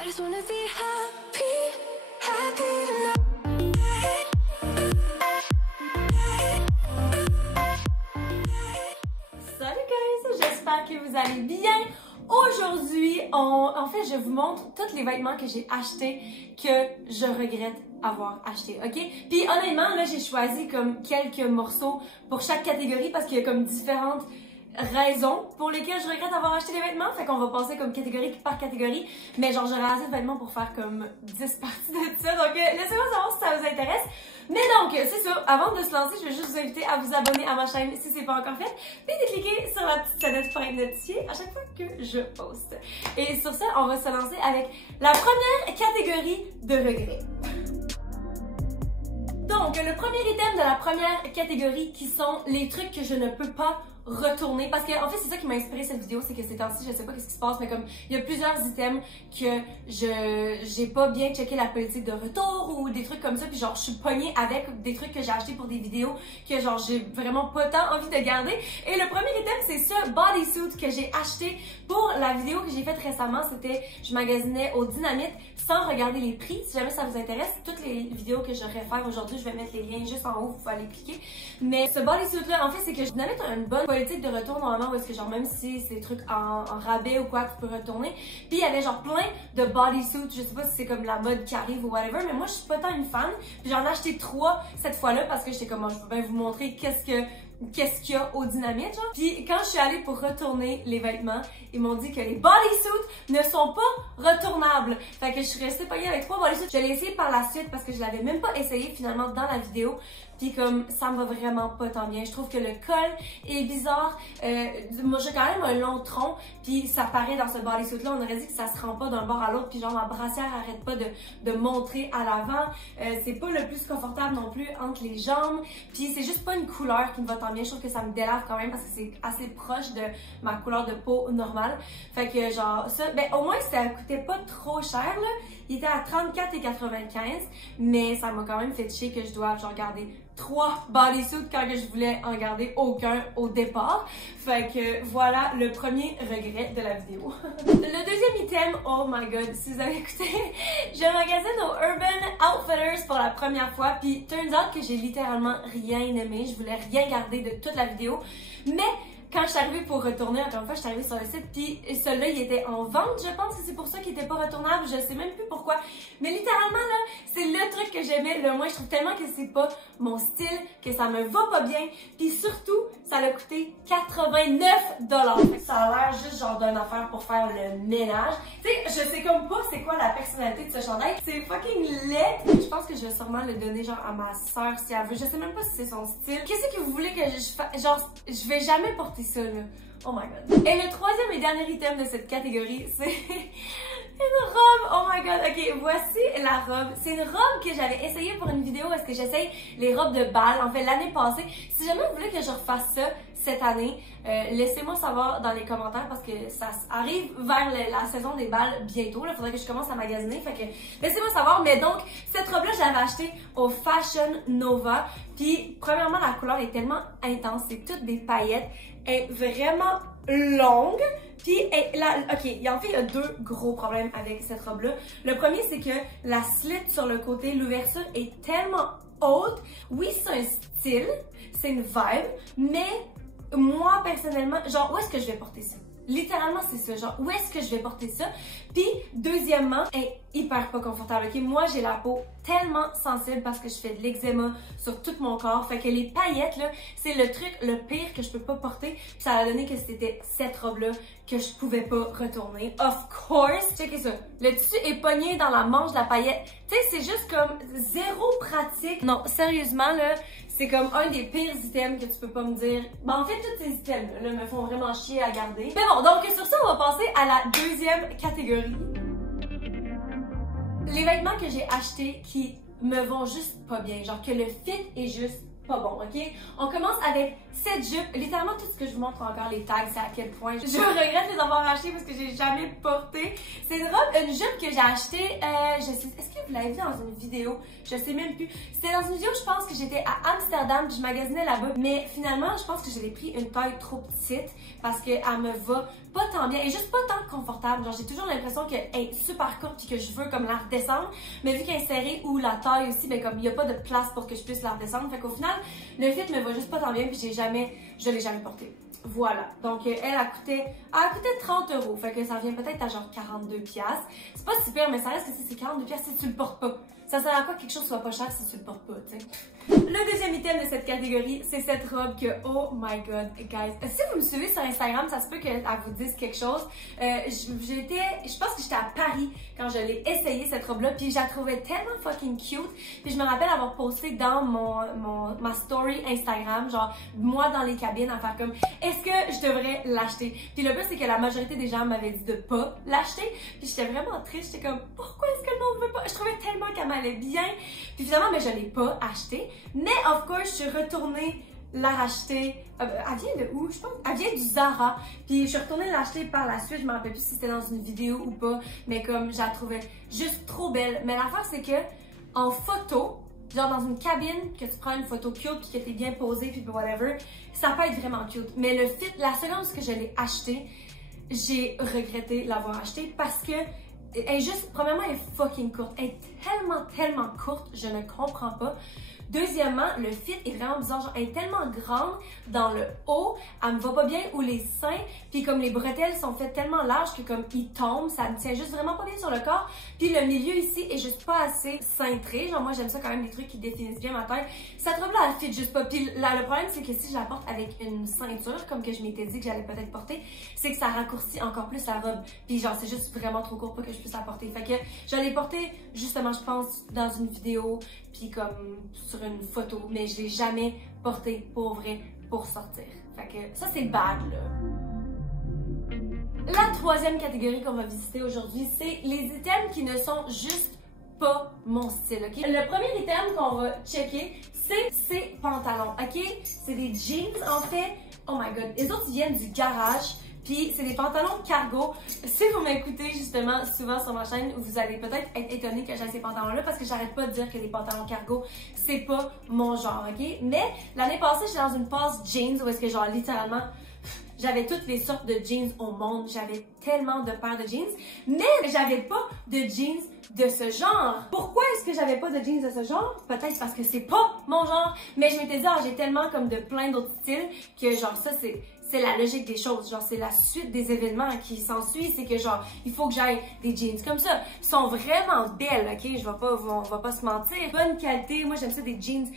I just wanna be happy, happy tonight. Salut guys, j'espère que vous allez bien. Aujourd'hui, en fait, je vous montre tous les vêtements que j'ai achetés que je regrette avoir acheté, ok? Puis honnêtement, là, j'ai choisi comme quelques morceaux pour chaque catégorie parce qu'il y a comme différentes raisons pour lesquelles je regrette avoir acheté des vêtements. Fait qu'on va passer comme catégorie par catégorie. Mais genre, j'aurais assez de vêtements pour faire comme 10 parties de ça. Donc, laissez-moi savoir si ça vous intéresse. Mais donc, c'est ça. Avant de se lancer, je vais juste vous inviter à vous abonner à ma chaîne si c'est pas encore fait. Puis de cliquer sur la petite sonnette pour être notifié à chaque fois que je poste. Et sur ça, on va se lancer avec la première catégorie de regrets. Donc, le premier item de la première catégorie qui sont les trucs que je ne peux pas retourner, parce que en fait c'est ça qui m'a inspiré cette vidéo, c'est que ces temps-ci je sais pas qu'est-ce qui se passe, mais comme il y a plusieurs items que j'ai pas bien checké la politique de retour ou des trucs comme ça, puis genre je suis pognée avec des trucs que j'ai achetés pour des vidéos que genre j'ai vraiment pas tant envie de garder. Et le premier item c'est ce bodysuit que j'ai acheté pour la vidéo que j'ai faite récemment. C'était, je magasinais au Dynamite sans regarder les prix. Si jamais ça vous intéresse, toutes les vidéos que je réfère aujourd'hui, je vais mettre les liens juste en haut, vous pouvez aller cliquer. Mais ce bodysuit là, en fait c'est que Dynamite a une bonne politique de retour normalement, où est-ce que genre même si c'est des trucs en rabais ou quoi, tu peux retourner. Puis il y avait genre plein de bodysuits, je sais pas si c'est comme la mode qui arrive ou whatever, mais moi je suis pas tant une fan. Puis j'en ai acheté 3 cette fois-là parce que j'étais comme, je peux bien vous montrer qu'est-ce qu'il y a au Dynamite, genre. Puis quand je suis allée pour retourner les vêtements, ils m'ont dit que les bodysuits ne sont pas retournables. Fait que je suis restée pognée avec 3 bodysuits. Je l'ai essayé par la suite parce que je l'avais même pas essayé finalement dans la vidéo. Puis comme ça me va vraiment pas tant bien. Je trouve que le col est bizarre. Moi j'ai quand même un long tronc, puis ça paraît dans ce bodysuit là. On aurait dit que ça se rend pas d'un bord à l'autre, puis genre ma brassière arrête pas de montrer à l'avant. C'est pas le plus confortable non plus entre les jambes. Puis c'est juste pas une couleur qui me va tant bien. Je trouve que ça me délave quand même parce que c'est assez proche de ma couleur de peau normale. Fait que genre ça, ben au moins ça coûtait pas trop cher là. Il était à 34,95, mais ça m'a quand même fait chier que je dois genre garder 3 bodysuits quand que je voulais en garder aucun au départ. Fait que voilà le premier regret de la vidéo. Le deuxième item, oh my god, si vous avez écouté, je magasine au Urban Outfitters pour la première fois, puis turns out que j'ai littéralement rien aimé, je voulais rien garder de toute la vidéo, mais quand je suis arrivée pour retourner, encore une fois, je suis arrivée sur le site, puis celui-là, il était en vente, je pense que c'est pour ça qu'il était pas retournable, je sais même plus pourquoi. Mais littéralement, là, c'est le truc que j'aimais le moins. Je trouve tellement que c'est pas mon style, que ça me va pas bien, puis surtout, ça a coûté 89 $. Ça a l'air juste genre d'une affaire pour faire le ménage. Tu sais, je sais comme pas c'est quoi la personnalité de ce chandail. C'est fucking laid. Je pense que je vais sûrement le donner genre à ma soeur si elle veut. Je sais même pas si c'est son style. Qu'est-ce que vous voulez que je fasse? Genre, je vais jamais porter ça, là. Oh my god. Et le troisième et dernier item de cette catégorie, c'est une robe. Oh my god. Ok, voici la robe. C'est une robe que j'avais essayée pour une vidéo. Est-ce que j'essaye les robes de bal, en fait, l'année passée. Si jamais vous voulez que je refasse ça cette année, laissez-moi savoir dans les commentaires parce que ça arrive vers la saison des balles bientôt. Il faudrait que je commence à magasiner. Fait que laissez-moi savoir. Mais donc, cette robe-là, je l'avais achetée au Fashion Nova. Puis, premièrement, la couleur est tellement intense. C'est toutes des paillettes. Elle est vraiment longue. Puis, ok, en fait, il y a 2 gros problèmes avec cette robe-là. Le premier, c'est que la slit sur le côté, l'ouverture est tellement haute. Oui, c'est un style, c'est une vibe, mais moi, personnellement, genre, où est-ce que je vais porter ça? Littéralement, c'est ça. Genre, où est-ce que je vais porter ça? Puis, deuxièmement, elle est hyper pas confortable. Ok, moi, j'ai la peau tellement sensible parce que je fais de l'eczéma sur tout mon corps. Fait que les paillettes, là, c'est le truc le pire que je peux pas porter. Puis ça a donné que c'était cette robe-là que je pouvais pas retourner. Of course! Checkez ça. Le tissu est pogné dans la manche de la paillette. Tu sais, c'est juste comme zéro pratique. Non, sérieusement, là, c'est comme un des pires items que tu peux pas me dire. Ben, en fait, tous ces items-là me font vraiment chier à garder. Mais bon, donc sur ça, on va passer à la deuxième catégorie. Les vêtements que j'ai achetés qui me vont juste pas bien. Genre que le fit est juste pas bon, ok? On commence avec cette jupe, littéralement tout ce que je vous montre encore, les tags, c'est à quel point je regrette de les avoir achetés parce que j'ai jamais porté. C'est une jupe que j'ai achetée, est-ce que vous l'avez vu dans une vidéo? Je sais même plus. C'était dans une vidéo, je pense que j'étais à Amsterdam, puis je magasinais là-bas, mais finalement, je pense que je l'ai pris une taille trop petite parce qu'elle me va pas tant bien et juste pas tant confortable. Genre, j'ai toujours l'impression qu'elle est super courte puis que je veux comme la redescendre, mais vu qu'elle est serrée ou la taille aussi, ben comme il y a pas de place pour que je puisse la redescendre, fait qu'au final, le fit me va juste pas tant bien puis je l'ai jamais porté. Voilà. Donc, elle a coûté 30 €. Fait que ça revient peut-être à genre 42 $. C'est pas super, mais ça reste que si c'est 42 $ si tu le portes pas. Ça sert à quoi que quelque chose soit pas cher si tu le portes pas, tu sais. Le deuxième item de cette catégorie, c'est cette robe que, oh my god, guys. Si vous me suivez sur Instagram, ça se peut qu'elle vous dise quelque chose. Je pense que j'étais à Paris quand je l'ai essayé cette robe-là, puis je la trouvais tellement fucking cute. Puis je me rappelle avoir posté dans ma story Instagram, genre moi dans les cabines, à faire comme, est-ce que je devrais l'acheter? Puis le plus, c'est que la majorité des gens m'avaient dit de pas l'acheter. Puis j'étais vraiment triste, j'étais comme, pourquoi est-ce que le monde veut pas? Je trouvais tellement qu'elle m'allait bien. Puis finalement, mais je l'ai pas acheté. Mais of course, je suis retournée la racheter. Elle vient de où? Je pense. Elle vient du Zara. Puis je suis retournée l'acheter par la suite. Je me rappelle plus si c'était dans une vidéo ou pas. Mais comme je la trouvais juste trop belle. Mais l'affaire, c'est que en photo, genre dans une cabine, que tu prends une photo cute puis que t'es bien posée puis whatever, ça peut être vraiment cute. Mais le fit, la seconde où je l'ai acheté, j'ai regretté l'avoir acheté parce que elle est juste, premièrement, elle est fucking courte. Elle est tellement courte, je ne comprends pas. Deuxièmement, le fit est vraiment bizarre. Genre, elle est tellement grande dans le haut, elle me va pas bien, ou les seins, puis comme les bretelles sont faites tellement larges que comme ils tombent, ça me tient juste vraiment pas bien sur le corps. Puis le milieu ici est juste pas assez cintré. Genre, moi, j'aime ça quand même, des trucs qui définissent bien ma taille. Cette robe-là, elle fit juste pas. Puis là, le problème, c'est que si je la porte avec une ceinture, comme que je m'étais dit que j'allais peut-être porter, c'est que ça raccourcit encore plus la robe. Puis genre, c'est juste vraiment trop court pour que je puisse la porter. Fait que je l'ai portée, justement, je pense, dans une vidéo, puis comme sur une photo, mais je l'ai jamais portée pour vrai pour sortir. Fait que ça, c'est bad, là. La troisième catégorie qu'on va visiter aujourd'hui, c'est les items qui ne sont juste pas mon style, ok? Le premier item qu'on va checker, c'est ces pantalons, ok? C'est des jeans, en fait. Oh my god. Les autres, ils viennent du garage. Puis c'est des pantalons cargo. Si vous m'écoutez justement souvent sur ma chaîne, vous allez peut-être être étonné que j'ai ces pantalons-là parce que j'arrête pas de dire que les pantalons cargo, c'est pas mon genre, ok? Mais l'année passée, j'étais dans une passe jeans où est-ce que genre littéralement, j'avais toutes les sortes de jeans au monde. J'avais tellement de paires de jeans, mais j'avais pas de jeans de ce genre. Pourquoi est-ce que j'avais pas de jeans de ce genre? Peut-être parce que c'est pas mon genre, mais je m'étais dit, ah, j'ai tellement comme de plein d'autres styles que genre ça, c'est la logique des choses, genre c'est la suite des événements qui s'ensuit, c'est que genre il faut que j'aille des jeans comme ça. Ils sont vraiment belles, ok? On va pas se mentir. Bonne qualité, moi j'aime ça des jeans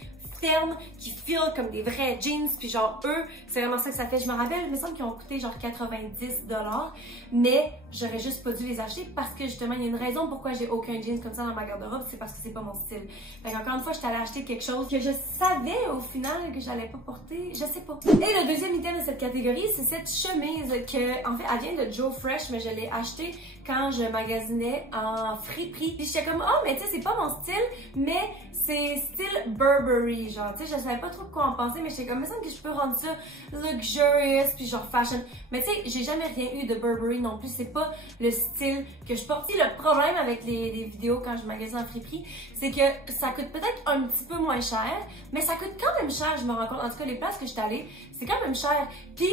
fermes, qui feel comme des vrais jeans, puis genre eux, c'est vraiment ça que ça fait. Je me rappelle, il me semble qu'ils ont coûté genre 90 $, mais j'aurais juste pas dû les acheter parce que justement, il y a une raison pourquoi j'ai aucun jeans comme ça dans ma garde-robe, c'est parce que c'est pas mon style. Donc encore une fois, j'étais allée acheter quelque chose que je savais au final que j'allais pas porter, je sais pas. Et le deuxième item de cette catégorie, c'est cette chemise que, en fait, elle vient de Joe Fresh, mais je l'ai achetée quand je magasinais en friperie. Puis j'étais comme, oh, mais tu sais, c'est pas mon style, mais c'est style Burberry, genre, tu sais, je savais pas trop quoi en penser, mais j'étais comme, il me semble que je peux rendre ça luxurious, puis genre fashion. Mais tu sais, j'ai jamais rien eu de Burberry non plus, c'est pas le style que je porte. Le problème avec les vidéos quand je magasine en friperie, c'est que ça coûte peut-être un petit peu moins cher, mais ça coûte quand même cher, je me rends compte. En tout cas, les places que je suis allée, c'est quand même cher, puis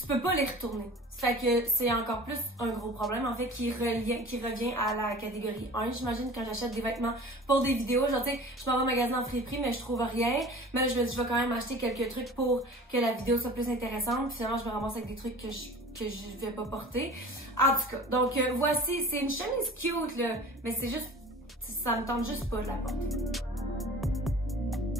tu peux pas les retourner. Fait que c'est encore plus un gros problème, en fait, qui revient à la catégorie 1. J'imagine quand j'achète des vêtements pour des vidéos, genre, tu sais, je m'en vais au magasin en friperie, mais je trouve rien. Mais là, je me dis, je vais quand même acheter quelques trucs pour que la vidéo soit plus intéressante. Finalement, je me ramasse avec des trucs que je vais pas porter. En tout cas, donc voici, c'est une chemise cute, là, mais c'est juste, ça me tente juste pas de la porter.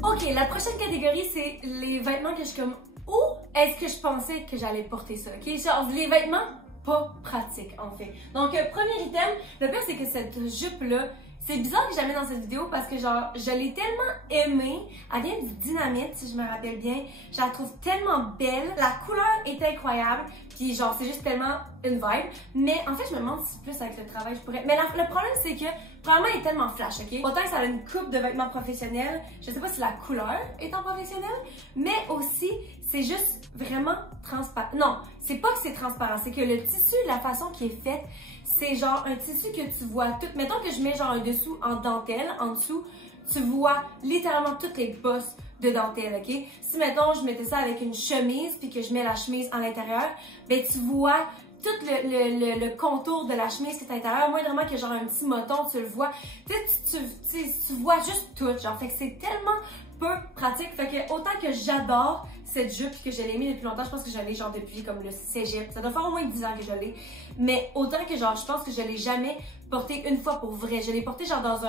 Ok, la prochaine catégorie, c'est les vêtements que je suis comme, où est-ce que je pensais que j'allais porter ça, ok? Genre, les vêtements pas pratiques, en fait. Donc, premier item, le pire, c'est que cette jupe-là C'est bizarre que je la mette dans cette vidéo parce que genre, je l'ai tellement aimée. Elle vient du Dynamite, si je me rappelle bien. Je la trouve tellement belle. La couleur est incroyable. Puis genre, c'est juste tellement une vibe. Mais en fait, je me demande si plus avec le travail, je pourrais... Mais le problème, c'est que, probablement, elle est tellement flash, OK? Autant que ça a une coupe de vêtements professionnels, je sais pas si la couleur est en professionnel, mais aussi, c'est juste vraiment transparent. Non, c'est pas que c'est transparent, c'est que le tissu, la façon qui est faite, c'est genre un tissu que tu vois tout. Mettons que je mets genre un dessous en dentelle, en dessous, tu vois littéralement toutes les bosses de dentelle, OK? Si, mettons, je mettais ça avec une chemise puis que je mets la chemise à l'intérieur, ben tu vois tout le contour de la chemise qui est à l'intérieur, moindrement que genre un petit moton, tu le vois. Tu vois juste tout, genre. Fait que c'est tellement peu pratique. Fait que autant que j'adore cette jupe que je l'ai mis depuis longtemps, je pense que je l'ai genre depuis comme le cégep. Ça doit faire au moins 10 ans que je l'ai. Mais autant que genre, je pense que je l'ai jamais porté une fois pour vrai. Je l'ai porté genre dans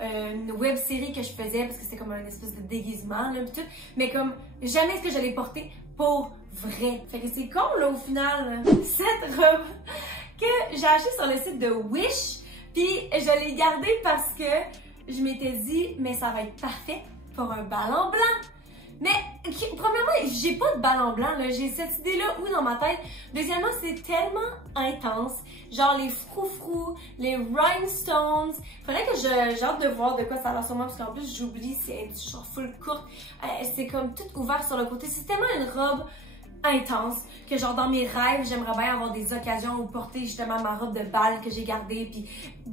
une web série que je faisais parce que c'était comme un espèce de déguisement là pis tout. Mais comme jamais est-ce que je l'ai porté pour vrai. Fait que c'est con là au final. Cette robe que j'ai achetée sur le site de Wish, puis je l'ai gardée parce que je m'étais dit mais ça va être parfait pour un bal en blanc. Mais, premièrement, j'ai pas de bal en blanc, là. J'ai cette idée-là, où dans ma tête. Deuxièmement, c'est tellement intense. Genre, les froufrous, les rhinestones. Faudrait que j'ai hâte de voir de quoi ça a l'air sur moi, parce qu'en plus, j'oublie, c'est genre full courte. C'est comme tout ouvert sur le côté. C'est tellement une robe intense que genre dans mes rêves j'aimerais bien avoir des occasions où porter justement ma robe de bal que j'ai gardée puis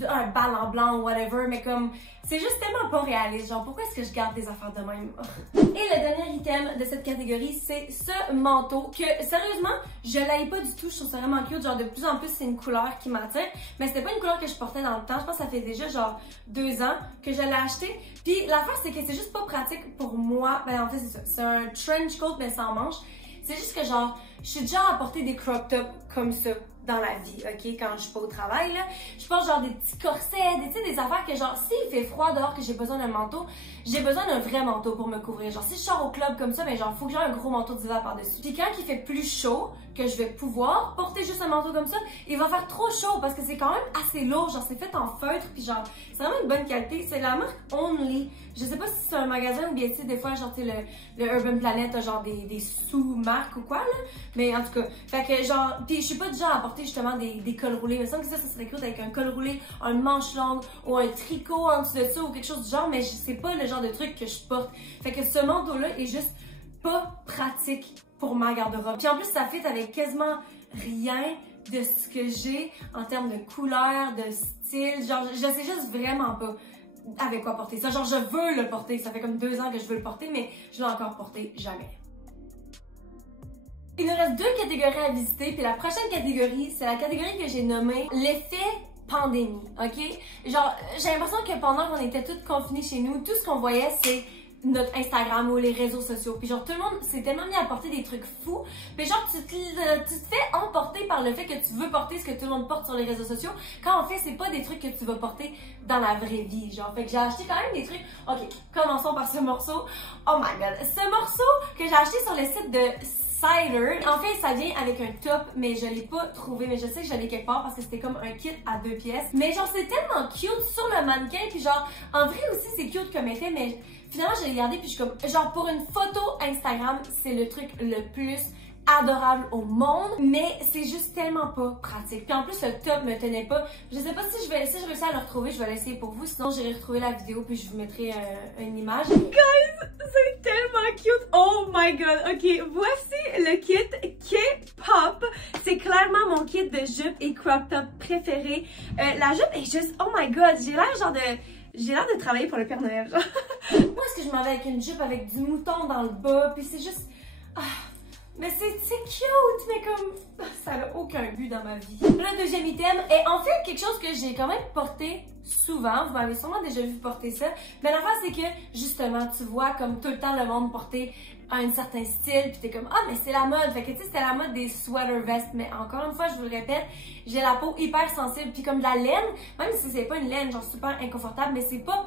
un bal en blanc ou whatever, mais comme c'est juste tellement pas réaliste, genre pourquoi est-ce que je garde des affaires de même? Et le dernier item de cette catégorie, c'est ce manteau que sérieusement je l'aille pas du tout, je trouve ça vraiment cute, genre de plus en plus c'est une couleur qui m'attire, mais c'était pas une couleur que je portais dans le temps, je pense que ça fait déjà genre 2 ans que je l'ai acheté, puis l'affaire c'est que c'est juste pas pratique pour moi, ben en fait c'est ça, c'est un trench coat mais sans manches. C'est juste que genre, je suis déjà à porter des crop tops comme ça dans la vie, OK? Quand je suis pas au travail, là. Je porte genre des petits corsets, des affaires que genre, s'il fait froid dehors que j'ai besoin d'un manteau, j'ai besoin d'un vrai manteau pour me couvrir. Genre, si je sors au club comme ça, ben genre, faut que j'ai un gros manteau d'hiver par-dessus. Puis quand il fait plus chaud, que je vais pouvoir porter juste un manteau comme ça, il va faire trop chaud parce que c'est quand même assez lourd, genre c'est fait en feutre, puis genre, c'est vraiment une bonne qualité. C'est la marque Only. Je sais pas si c'est un magasin ou bien tu sais, des fois, genre, tu sais, le Urban Planet a genre des sous-marques ou quoi, là. Mais en tout cas, fait que genre, pis je suis pas du genre à porter justement des cols roulés. Il me semble que ça serait cool avec un col roulé, un manche longue ou un tricot en dessous de ça ou quelque chose du genre, mais c'est pas le genre de truc que je porte. Fait que ce manteau-là est juste pas pratique pour ma garde-robe. Puis en plus, ça fit avec quasiment rien de ce que j'ai en termes de couleur, de style. Genre, je sais juste vraiment pas avec quoi porter ça. Genre, je veux le porter. Ça fait comme 2 ans que je veux le porter, mais je l'ai encore porté jamais. Il nous reste 2 catégories à visiter, puis la prochaine catégorie, c'est la catégorie que j'ai nommée l'effet pandémie, OK? Genre, j'ai l'impression que pendant qu'on était toutes confinées chez nous, tout ce qu'on voyait, c'est notre Instagram ou les réseaux sociaux. Puis genre, tout le monde s'est tellement mis à porter des trucs fous. Puis genre, tu te fais emporter par le fait que tu veux porter ce que tout le monde porte sur les réseaux sociaux. Quand en fait, c'est pas des trucs que tu vas porter dans la vraie vie. Genre, fait que j'ai acheté quand même des trucs. OK, commençons par ce morceau. Oh my god. Ce morceau que j'ai acheté sur le site de Cider. En fait, ça vient avec un top, mais je l'ai pas trouvé. Mais je sais que je l'ai quelque part parce que c'était comme un kit à 2 pièces. Mais genre, c'est tellement cute sur le mannequin. Puis genre, en vrai aussi, c'est cute comme effet, mais finalement, je l'ai gardé. Puis je suis comme, genre, pour une photo Instagram, c'est le truc le plus adorable au monde, mais c'est juste tellement pas pratique. Puis en plus, le top me tenait pas. Je sais pas si je réussis à le retrouver, je vais l'essayer pour vous. Sinon, j'irai retrouver la vidéo puis je vous mettrai une image. Guys, c'est tellement cute! Oh my god! Ok, voici le kit K-pop. C'est clairement mon kit de jupe et crop top préféré. La jupe est juste, oh my god, j'ai l'air de travailler pour le Père Noël. Moi, est-ce que je m'en vais avec une jupe avec du mouton dans le bas, puis c'est juste... mais c'est cute, mais comme ça n'a aucun but dans ma vie. Le deuxième item est en fait quelque chose que j'ai quand même porté souvent. Vous m'avez sûrement déjà vu porter ça. Mais l'affaire, c'est que justement, tu vois comme tout le temps le monde porter un certain style, puis t'es comme ah mais c'est la mode. Fait que tu sais, c'était la mode des sweater vests. Mais encore une fois, je vous le répète, j'ai la peau hyper sensible, puis comme de la laine, même si c'est pas une laine genre super inconfortable, mais c'est pas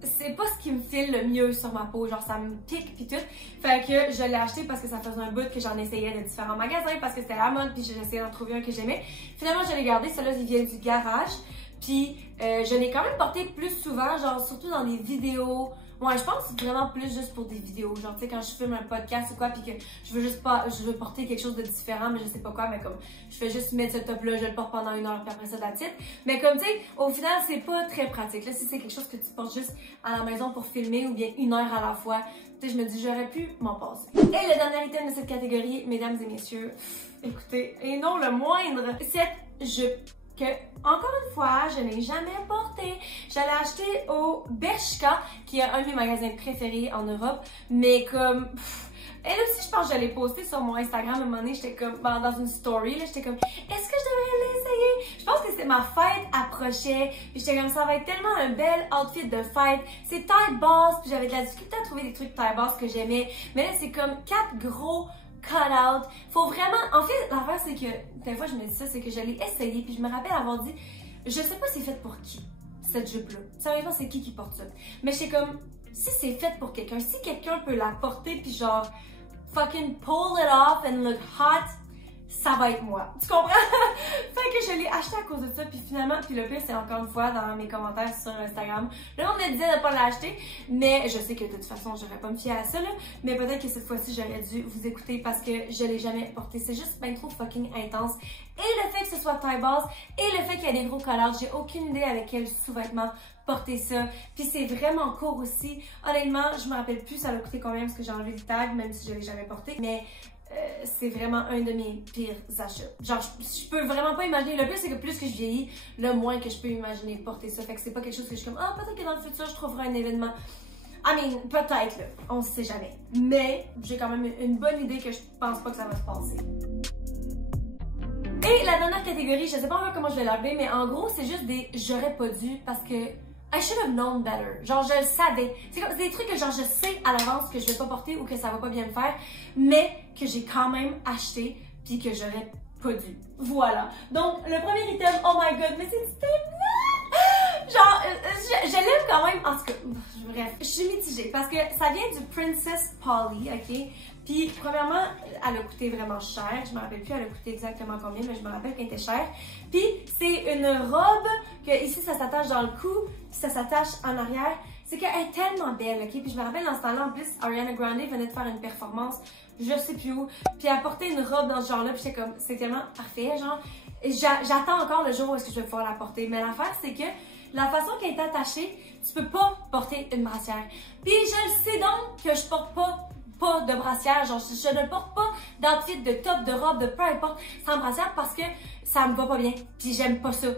ce qui me file le mieux sur ma peau, genre ça me pique pis tout. Fait que je l'ai acheté parce que ça faisait un bout que j'en essayais de différents magasins parce que c'était la mode puis j'ai essayé d'en trouver un que j'aimais. Finalement je l'ai gardé, celui-là il vient du garage. Puis je l'ai quand même porté plus souvent, genre surtout dans des vidéos. Ouais, je pense vraiment plus juste pour des vidéos. Genre, tu sais, quand je filme un podcast ou quoi, puis que je veux porter quelque chose de différent, mais je sais pas quoi, mais comme, je fais juste mettre ce top-là, je le porte pendant 1 heure, puis après ça, that's it. Mais comme, tu sais, au final, c'est pas très pratique. Là, si c'est quelque chose que tu portes juste à la maison pour filmer ou bien 1 heure à la fois, tu sais, je me dis, j'aurais pu m'en passer. Et le dernier item de cette catégorie, mesdames et messieurs, écoutez, et non le moindre, cette jupe que, encore une fois, je n'ai jamais porté. Je l'ai acheté au Bershka, qui est un de mes magasins préférés en Europe, mais comme... elle aussi, je pense que je l'ai posté sur mon Instagram. À un moment donné, j'étais comme dans une story, là, j'étais comme, est-ce que je devrais l'essayer? Je pense que c'était ma fête approchait, puis j'étais comme, ça va être tellement un bel outfit de fête. C'est taille basse, puis j'avais de la difficulté à trouver des trucs taille basse que j'aimais. Mais là, c'est comme 4 gros cut-out. Faut vraiment... En fait, l'affaire, c'est que, des fois, je me dis ça, c'est que je l'ai essayé, puis je me rappelle avoir dit, je sais pas c'est fait pour qui, cette jupe-là. Sérieusement, c'est qui porte ça? Mais j'étais comme, si c'est fait pour quelqu'un, si quelqu'un peut la porter, puis genre, fucking pull it off and look hot, ça va être moi. Tu comprends? Fait que je l'ai acheté à cause de ça, puis finalement, puis le pire, c'est encore une fois dans mes commentaires sur Instagram. Le monde me disait de pas l'acheter, mais je sais que de toute façon, j'aurais pas me fier à ça, là. Mais peut-être que cette fois-ci, j'aurais dû vous écouter parce que je l'ai jamais porté. C'est juste bien trop fucking intense. Et le fait que ce soit taille basse, et le fait qu'il y a des gros collards, j'ai aucune idée avec quel sous-vêtement porter ça. Puis c'est vraiment court aussi. Honnêtement, je me rappelle plus ça a coûté combien parce que j'ai enlevé le tag, même si je l'ai jamais porté. Mais c'est vraiment un de mes pires achats. Genre, je peux vraiment pas imaginer. Le pire, c'est que plus que je vieillis, le moins que je peux imaginer porter ça. Fait que c'est pas quelque chose que je suis comme, ah, peut-être que dans le futur, je trouverai un événement. I mean, peut-être, là. On sait jamais. Mais j'ai quand même une bonne idée que je pense pas que ça va se passer. Et la dernière catégorie, je sais pas encore comment je vais l'appeler, mais en gros, c'est juste des j'aurais pas dû parce que I should have known better. Genre, je le savais. C'est comme des trucs que genre je sais à l'avance que je vais pas porter ou que ça va pas bien me faire, mais que j'ai quand même acheté puis que j'aurais pas dû. Voilà. Donc, le premier item, oh my god, mais c'est du item-là! Genre, je l'aime quand même. En tout cas, bref, je suis mitigée parce que ça vient du Princess Polly, ok? Puis, premièrement, elle a coûté vraiment cher. Je me rappelle plus, elle a coûté exactement combien, mais je me rappelle qu'elle était chère. Puis, c'est une robe que ici, ça s'attache dans le cou, puis ça s'attache en arrière. C'est qu'elle est tellement belle, ok? Puis, je me rappelle dans ce temps-là, en plus, Ariana Grande venait de faire une performance, je sais plus où. Puis, elle portait une robe dans ce genre-là, puis j'étais comme, c'est tellement parfait, genre. J'attends encore le jour où est-ce que je vais pouvoir la porter. Mais l'affaire, c'est que la façon qu'elle est attachée, tu peux pas porter une brassière. Puis, je le sais donc que je porte pas de brassière, genre je ne porte pas d'outfit, de top, de robe, de peu importe sans brassière parce que ça me va pas bien, puis j'aime pas ça.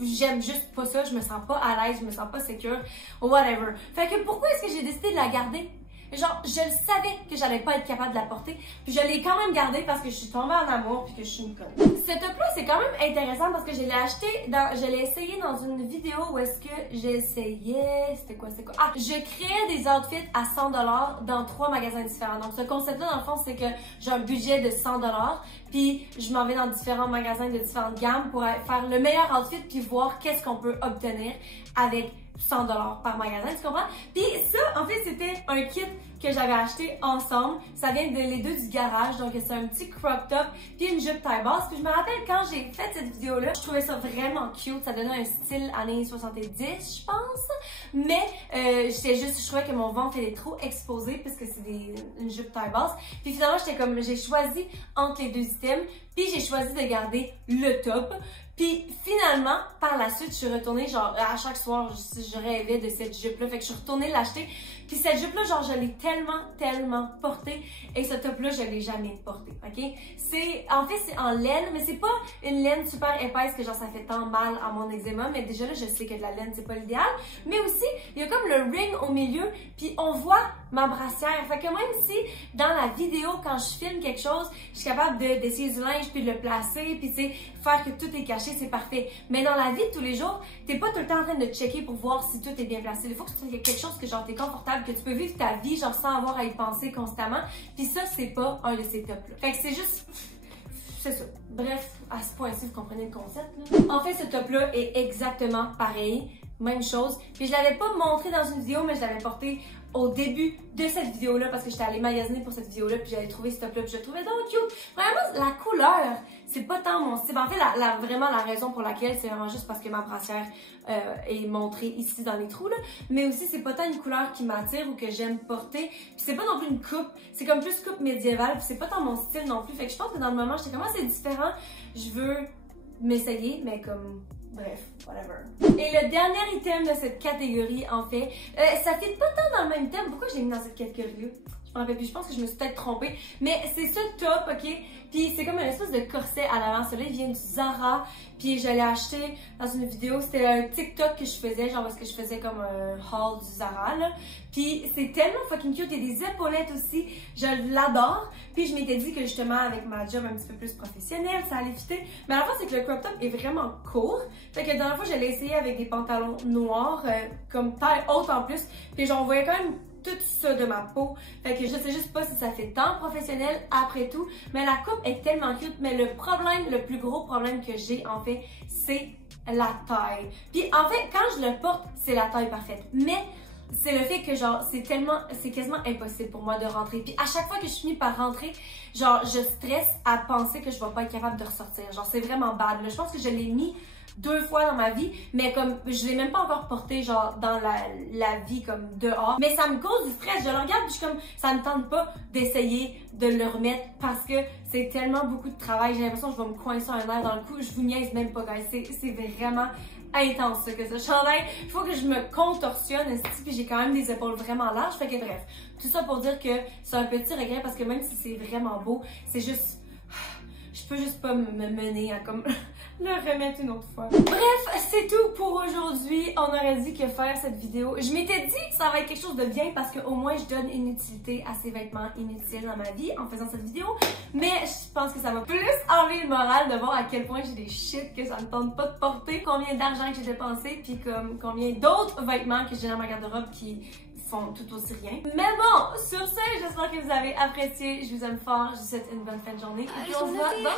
J'aime juste pas ça, je me sens pas à l'aise, je me sens pas sécure, whatever. Fait que pourquoi est-ce que j'ai décidé de la garder? Genre, je le savais que j'allais pas être capable de la porter, puis je l'ai quand même gardée parce que je suis tombée en amour puis que je suis une conne. Ce top-là, c'est quand même intéressant parce que je l'ai acheté, je l'ai essayé dans une vidéo où est-ce que j'essayais, c'était quoi? Ah, je créais des outfits à 100$ dans 3 magasins différents. Donc, ce concept-là, dans le fond, c'est que j'ai un budget de 100$, puis je m'en vais dans différents magasins de différentes gammes pour faire le meilleur outfit puis voir qu'est-ce qu'on peut obtenir avec 100$ par magasin, tu comprends? Puis ça, en fait, c'était un kit que j'avais acheté ensemble. Ça vient de les deux du garage, donc c'est un petit crop top puis une jupe taille basse. Puis je me rappelle quand j'ai fait cette vidéo-là, je trouvais ça vraiment cute. Ça donnait un style années 70, je pense. Mais je trouvais que mon ventre était trop exposé puisque c'est une jupe taille basse. Puis finalement, j'étais comme, j'ai choisi entre les deux items. Puis j'ai choisi de garder le top. Puis finalement, par la suite, je suis retournée, genre, à chaque soir, je rêvais de cette jupe-là. Fait que je suis retournée l'acheter. Puis cette jupe-là, genre, je l'ai tellement portée. Et ce top-là, je l'ai jamais porté, ok? En fait, c'est en laine, mais c'est pas une laine super épaisse que genre, ça fait tant mal à mon eczéma. Mais déjà là, je sais que de la laine, c'est pas l'idéal. Mais aussi, il y a comme le ring au milieu, puis on voit ma brassière. Fait que même si, dans la vidéo, quand je filme quelque chose, je suis capable d'essayer du linge, puis de le placer, puis tu sais, faire que tout est caché, c'est parfait. Mais dans la vie de tous les jours, t'es pas tout le temps en train de checker pour voir si tout est bien placé. Il faut que tu trouves quelque chose que genre t'es confortable, que tu peux vivre ta vie genre sans avoir à y penser constamment. Puis ça, c'est pas un de ces tops-là. Fait que c'est juste... c'est ça. Bref, à ce point-ci, vous comprenez le concept, là. En fait, ce top-là est exactement pareil. Même chose. Puis je l'avais pas montré dans une vidéo, mais je l'avais porté au début de cette vidéo-là parce que j'étais allée magasiner pour cette vidéo-là puis j'avais trouvé ce top-là puis je le trouvais donc cute. Vraiment, la couleur, c'est pas tant mon style. En fait, vraiment la raison pour laquelle, c'est vraiment juste parce que ma brassière est montrée ici dans les trous, là. Mais aussi, c'est pas tant une couleur qui m'attire ou que j'aime porter. Puis c'est pas non plus une coupe, c'est comme plus coupe médiévale, puis c'est pas tant mon style non plus. Fait que je pense que dans le moment, j'étais comme, c'est différent, je veux m'essayer, mais comme... Bref, whatever. Et le dernier item de cette catégorie, en fait, ça fait pas tant dans le même thème. Pourquoi je l'ai mis dans cette catégorie-là? Je me rappelle plus, je pense que je me suis peut-être trompée. Mais c'est ce top, ok? Puis c'est comme une espèce de corset à l'avant. Celui-là, il vient du Zara. Puis je l'ai acheté dans une vidéo. C'était un TikTok que je faisais, genre parce que je faisais comme un haul du Zara, là. Puis c'est tellement fucking cute. Il y a des épaulettes aussi. Je l'adore. Puis je m'étais dit que justement, avec ma job un petit peu plus professionnelle, ça allait fitter. Mais à la fois, c'est que le crop top est vraiment court. Fait que la dernière fois, je l'ai essayé avec des pantalons noirs, comme taille haute en plus. Puis genre, on voyait quand même tout ça de ma peau. Fait que je sais juste pas si ça fait tant professionnel après tout. Mais la coupe est tellement cute. Mais le problème, le plus gros problème que j'ai en fait, c'est la taille. Puis en fait, quand je le porte, c'est la taille parfaite. Mais c'est le fait que genre, c'est quasiment impossible pour moi de rentrer. Puis à chaque fois que je finis par rentrer, genre, je stresse à penser que je vais pas être capable de ressortir. Genre, c'est vraiment bad. Là, je pense que je l'ai mis 2 fois dans ma vie, mais comme je l'ai même pas encore porté genre dans la vie comme dehors, mais ça me cause du stress. Je le regarde puis je suis comme, ça me tente pas d'essayer de le remettre parce que c'est tellement beaucoup de travail. J'ai l'impression que je vais me coincer un air dans le cou. Je vous niaise même pas, guys. C'est vraiment intense ça, que ce chandail. Il faut que je me contorsionne, puis j'ai quand même des épaules vraiment larges. Fait que bref, tout ça pour dire que c'est un petit regret parce que même si c'est vraiment beau, c'est juste... Je peux juste pas me mener à comme le remettre une autre fois. Bref, c'est tout pour aujourd'hui. On aurait dit que faire cette vidéo. Je m'étais dit que ça va être quelque chose de bien parce qu'au moins je donne une utilité à ces vêtements inutiles dans ma vie en faisant cette vidéo. Mais je pense que ça va plus enlever le moral de voir à quel point j'ai des shit que ça me tente pas de porter, combien d'argent que j'ai dépensé, puis comme combien d'autres vêtements que j'ai dans ma garde-robe qui font tout aussi rien. Mais bon, sur ce, j'espère que vous avez apprécié. Je vous aime fort. Je vous souhaite une bonne fin de journée. Et puis on se voit dans